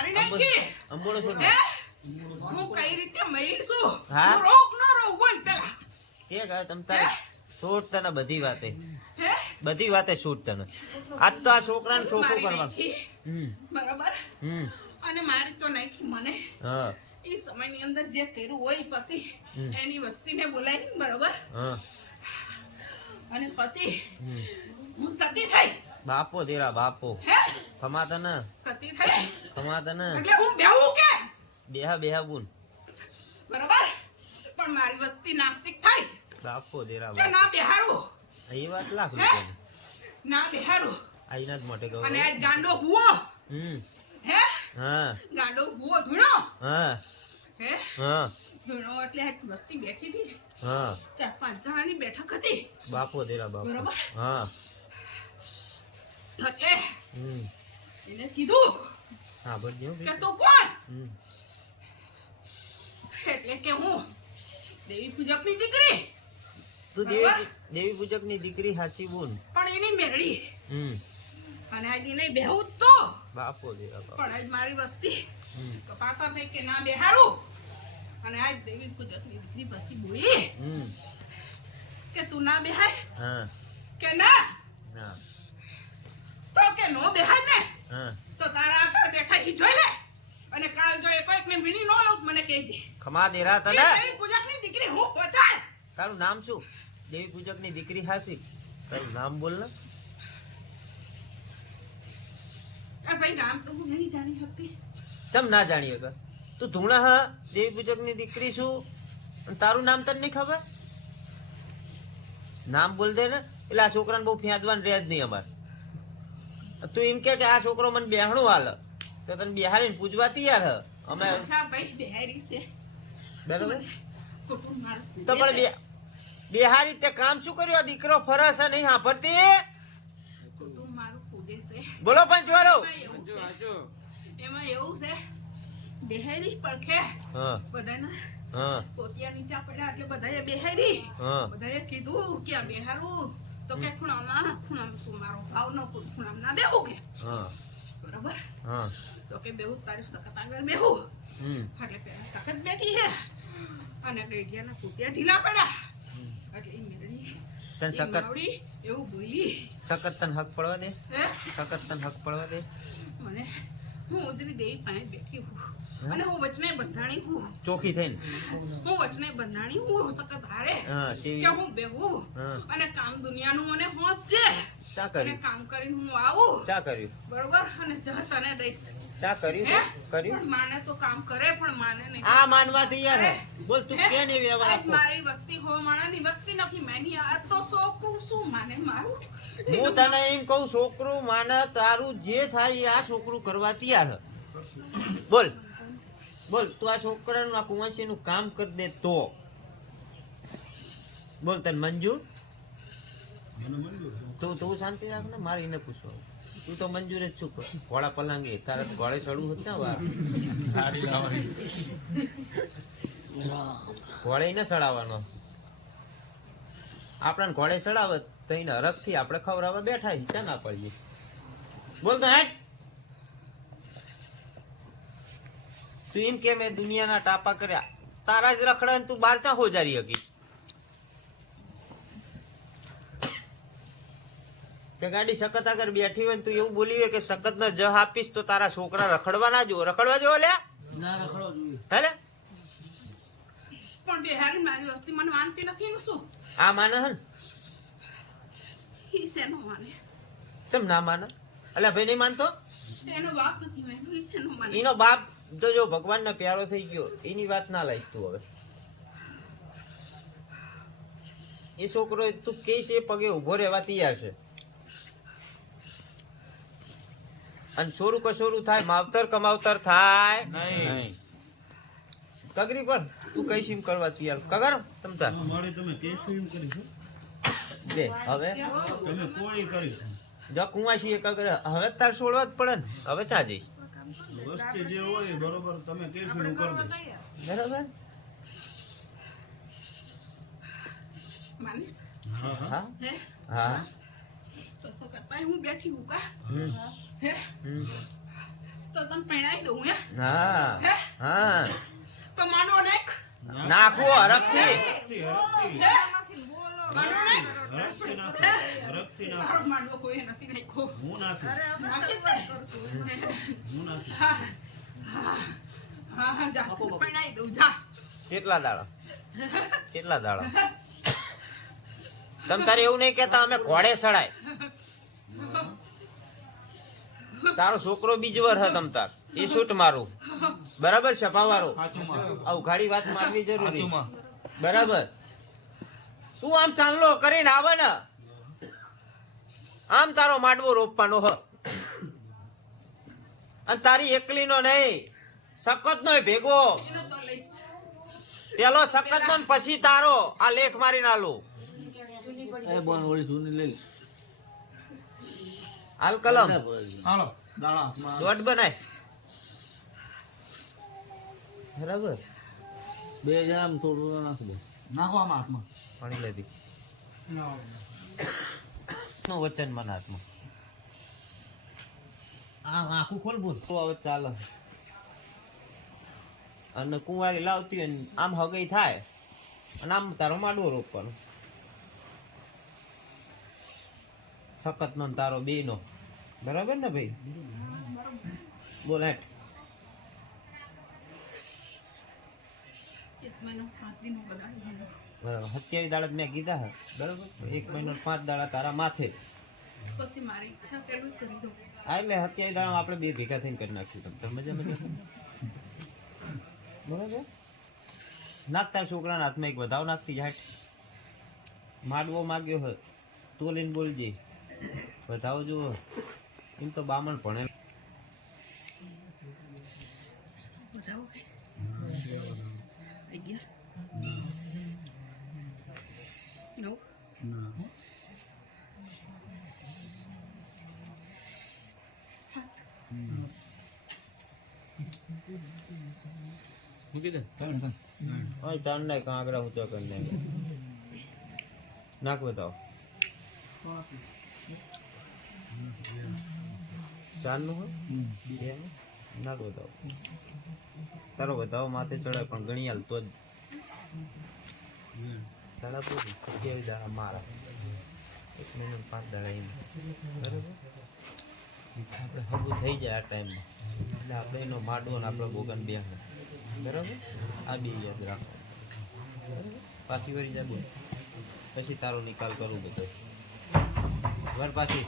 મારી નાખી? અંબોળો છો હું? કઈ રીતે મરી છું હા? રોગ નો રોગ બોલ પેલા. કે ગાય તમ તારે છોડ તને બધી વાતે. બધી વાતે છૂટ તને આજ તો આ છોકરાને મારી કરવાનું. બરોબર? અને મારી તો નાખી મને. હા. એ સમયની અંદર જે કર્યું હોય પછી. એની વસ્તીને બોલાવી બરોબર? અને પછી હું સતી થઈ. બાપો તેરા બાપો. થમાતા ને સતી થઈ? થમાતા ને એટલે હું બેહું કે? બેહા બેહા બુન બરાબર? પણ મારી વસ્તી નાસ્તિક થઈ? બાપો તેરા બાપો. ના બેહારું? એ વાત લાખ રૂપિયા ના બેહારું. આઈના જ મોટે અને આજ ગાંડો ભૂવો. હમ. હે? હા. ગાંડો ભૂવો ધૂણો. હા. હે? હા. ધૂણો એટલે આજ વસ્તી બેઠી હતી હા. ચાર પાંચ જણાની બેઠક હતી. બાપો તેરા બાપો. બરાબર? હા. હમ. એને કીધું હા ભરજો કે તું કોણ? એટલે કે હું. દેવી પૂજકની દીકરી. તું. દેવી દેવી પૂજકની દીકરી હાચી બોન પણ એની મેરડી. હમ. અને આજ એને બેહું તો. બાપો બાપો. પણ આજ મારી વસ્તી. કપાતર થઈ કે ના બેહારું. અને આજ દેવી પૂજકની દીકરી પછી બોલી કે તું ના બેહાય. હા. કે ના. ના. નો બેહાય ને? તો તારા આગળ બેઠા ઈ જોઈ લે. અને કાલ જો એ કોઈક ને વીણી નો લઉં મને કહેજે. ખમા દેરા તને. દેવી પૂજકની દીકરી હું પોતા તારું નામ શું? દેવી પૂજકની દીકરી હાસી. તારું નામ બોલ ને. ભાઈ નામ તો હું નહીં જાણી શકતી. તમ ના જાણી વગર તું ધૂણા હા દેવી પૂજકની દીકરી શું? તારું નામ તને નહીં ખબર? નામ બોલ દે ને. એટલે આ છોકરાને બહુ ફેંદવાનું રહે જ નહીં અમારે. તું એમ કે આ છોકરો મને બેહણું હાલ. તો તને બિહારી પૂજવા તૈયાર હ. અમે છે. બરાબર? તો પણ બિહારી તે કામ શું કર્યું? આ દીકરો ફરસ છે નહીં સાંભળતી? કુટુંબ મારું પૂજે છે. બોલો પંચવારો એમાં એવું છે. એમાં એવું છે બહેરી પડખે. હા. બધાના હા. પોતિયા નીચે પડ્યા એટલે બધાએ બેહેરી. બધાએ કીધું કે બેહારું તો કે ખૂણામાં ખૂણામાં તું મારો ભાવ ન પૂછ ખૂણામાં ના બેહું કે? બરાબર? તો કે બેહું તારી સખત આગળ બેહું. એટલે પેલા સખત બેઠી હે. અને ગઈડિયાના કુટિયા ઢીલા પડ્યા. એટલે ઈ મેરડી તન સખત એવું બોલી. સખત તન હક પડવા દે? સખત તન હક પડવા દે? મને હું ઉદરી દેવી પાસે બેઠી હે? અને હું વચને બંધાણી હું ચોખી થઈને. હું વચને બંધાણી હું સખત હારે. કે હું બેહું અને કામ દુનિયાનું મને પહોંચે ચા અને કર્યું? કામ કરીને હું આવું. ચા કર્યું? બરોબર? અને જહ તને દઈશ. ચા કર્યું? કર્યું? માને તો કામ કરે પણ માને નહીં. આ માનવા તૈયાર હે. બોલ તું? કે નહીં વ્યવહાર આજ મારી વસ્તી હો માણાની વસ્તી નથી. મેની આ તો છોકરું શું માને? મારું? હું તને એમ કહું છોકરું માને તારું જે થાય આ છોકરું કરવા તૈયાર બોલ. બોલ તું આ છોકરાનું આ કુંવરસિંહનું કામ કરી દે તો. બોલ તને મંજૂર તું તું શાંતિ રાખ ને મારે એને પૂછવા તું તો મંજૂર જ છું. ઘોડા પલાંગે. તારે ઘોડે ચડવું હતું ઘોડે ને ચડાવવાનો. આપણને ઘોડે ચડાવે તો એને હરખથી આપણે ખવડાવવા બેઠા હિંચા ના પડીએ? બોલ તો હેટ તું એમ કે મેં દુનિયાના ટાપા કર્યા? તારા જ રખડા ને તું બાર ચા હોજારી હકી તે ગાડી સખત આગળ બેઠી હોય ને તું એવું બોલી હોય કે સખત ને જહ આપીશ તો તારા છોકરા રખડવા ના જો રખડવા જો લે હે લે પણ બિહારી મારી વસ્તી મને માનતી નથી નું શું? આ માને હે ઈ સેનો માને? ચમ ના માને? અલ્યા ભાઈ નહીં માનતો? એનો બાપ નથી મેં ઈ સેનો માને? એનો બાપ તો જો ભગવાનનો પ્યારો થઈ ગયો એની વાત ના લઈશ તું હવે. એ છોકરો તું કહીશ એ પગે ઊભો રહેવા તૈયાર છે. અને છોરું કશોરું થાય માવતર કમાવતર થાય. નહીં. કગરી પણ તું કઈ સીમ કરવા તૈયાર? કગર તમતા મારે તમે કહેશો એમ કરીશું દે હવે? તમે કોઈ કરી જો કુંવાસી એ કગર હવે તાર છોડવા જ પડે ને હવે ચા જઈશ. વસ્તી જે હોય બરોબર તમે કહેશો એમ કરી દઈશ. બરાબર? માનીશ? હા હા. હા? હે? હા. તો શું કર ભાઈ હું બેઠી હું કા? હમ. હે. હમ. તો તો તને પહેણાઈ દઉં હે? હા. હે? હા. તો માનો નાખ નાખવો હરખથી. હરખથી, હરખથી. હે? માનો નાખ હરખથી નાખો. હરખથી નાખો. મારો માંડવો કોઈ નથી નાખ્યો. હું નાખીશ. નાખીશ હું નાખીશ. હા હા હા હા જા. પહેણાઈ દઉં જા. કેટલા દાડા? કેટલા દાડા? તમ તારે એવું નહીં કેતા અમે ઘોડે સડાય તારો છોકરો બીજું વર તમ તાર. એ શૂટ મારું. બરાબર છે પાવારો આ ઉઘાડી વાત માનવી જરૂરી. બરાબર. તું આમ ચાંદલો કરીને આવે ને. આમ તારો માટવો રોપવાનો હ. અને તારી એકલીનો નહીં સખત નો ભેગો. એનો તો લઈશ. પેલો સખત નો પછી તારો. આ લેખ મારી નાલો એ બોન ઓલી જૂની લઈ હાલ કલમ. હાલો દોઢ બનાય. બરાબર. બે જણા થોડું નાખો નાખો આમાં હાથમાં. પાણી લેતી નો વચન મન આત્મા આ આખું ખોલ બોલ. તો હવે ચાલે. અને કુંવારી લાવતી હોય ને આમ હગઈ થાય અને આમ તારો માડવો રોપવાનો. સખત નો તારો બે નો બરાબર ને ભાઈ? બોલ હેઠ. એક મહિનો દિન સત્યાવીસ દાડા મેં કીધા હા. બરાબર. એક મહિનો પાંચ દાડા તારા માથે. પછી મારી ઈચ્છા પેલું કરી દઉં. આ એટલે સત્યાવીસ દાડા આપણે બે ભેગા થઈને કરી નાખશું તમે. મજા મજા બરાબર. નાખતા છોકરાના હાથમાં એક વધાવ નાખતી જાટ માડવો માગ્યો હોય તો લઈને બોલજે. વધાવો જુઓ. એમ તો બામણ ભણે. ચાંદ નાખ કાંકરા ઊંચો કરી નાખ. નાખ બતાવો. ચાંદનું હોય નાખ બતાવો. તારો બતાવો માથે ચડાય પણ ગણી હાલ તો જ. દાડા તો સત્યાવીસ દાડા મારા એક મહિનો પાંચ દાડા એમ બરાબર આપણે હગું થઈ જાય આ ટાઈમમાં એટલે આપણે એનો માડવો ને આપણો બોગન બે બરાબર આ બે યાદ રાખો પાછી વળી જા બોલ પછી તારો નિકાલ કરું બધો વર પાછી